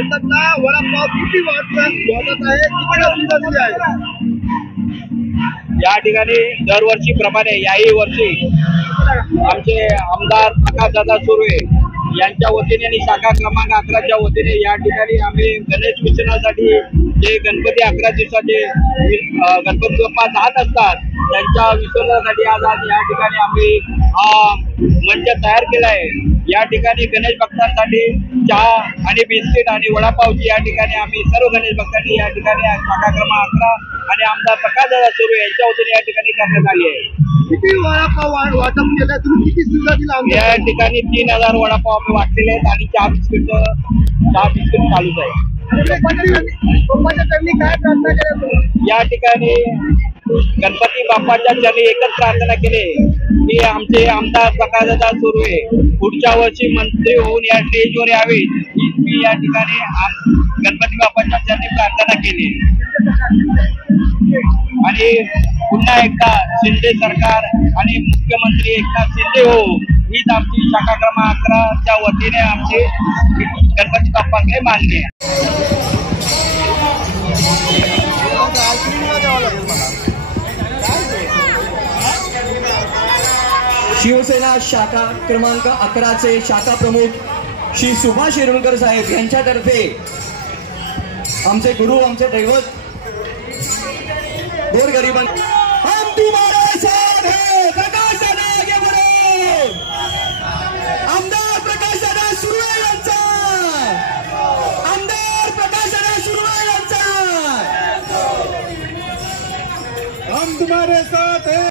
येताना वडापाव किती वाजत आहे, किती सुविधा दिली आहे? या ठिकाणी दरवर्षीप्रमाणे याही वर्षी आमचे आमदार प्रकाशदादा सुर्वे यांच्या वतीने आणि शाखा क्रमांक 11च्या वतीने या ठिकाणी आम्ही गणेश विसर्जनासाठी जे गणपती 11 दिवसाचे गणपती बाप्पा जात असतात त्यांच्या विसर्जनासाठी आज या ठिकाणी आम्ही हा मंच तयार केला आहे। या ठिकाणी गणेश भक्तांसाठी चहा आणि बिस्किट आणि वडापावची या ठिकाणी आम्ही सर्व गणेश भक्तांनी या ठिकाणी शाखा क्रमांक 11 आणि आमदार प्रकाशदादा सुर्वे यांच्या वतीने या ठिकाणी करण्यात आली आहे। किती वडापाव वाटप केला, तुम्ही किती सुविधा दिला? या ठिकाणी 3000 वडापाव आम्ही वाटलेले आहेत आणि चहा बिस्किट चालूच आहे। या ठिकाणी गणपती बाप्पाच्या चरणी एकच प्रार्थना केली की आमचे आमदार प्रकाशदादा सुर्वे पुढच्या वर्षी मंत्री होऊन या स्टेजवर यावे ही मी या ठिकाणी गणपती बाप्पाच्या चरणी प्रार्थना केली। आणि पुन्हा एकदा शिंदे सरकार आणि मुख्यमंत्री एकनाथ शिंदे हो हीच आमची शाखा क्रमांक 11च्या वतीने आमची गणपती बाप्पाकडे मागणी आहे। शिवसेना शाखा क्रमांक 11चे शाखा प्रमुख श्री सुभाष शिरवणकर साहेब यांच्यातर्फे आमचे गुरु आमचे दैवत गोरगरिबां हम तुम्हारे साथ हैं, प्रकाशदादा आगे बढ़ो। आमदार प्रकाशदादा सुर्वे यांचा, आमदार प्रकाशदादा सुर्वे यांचा, हम तुम्हारे साथ हैं।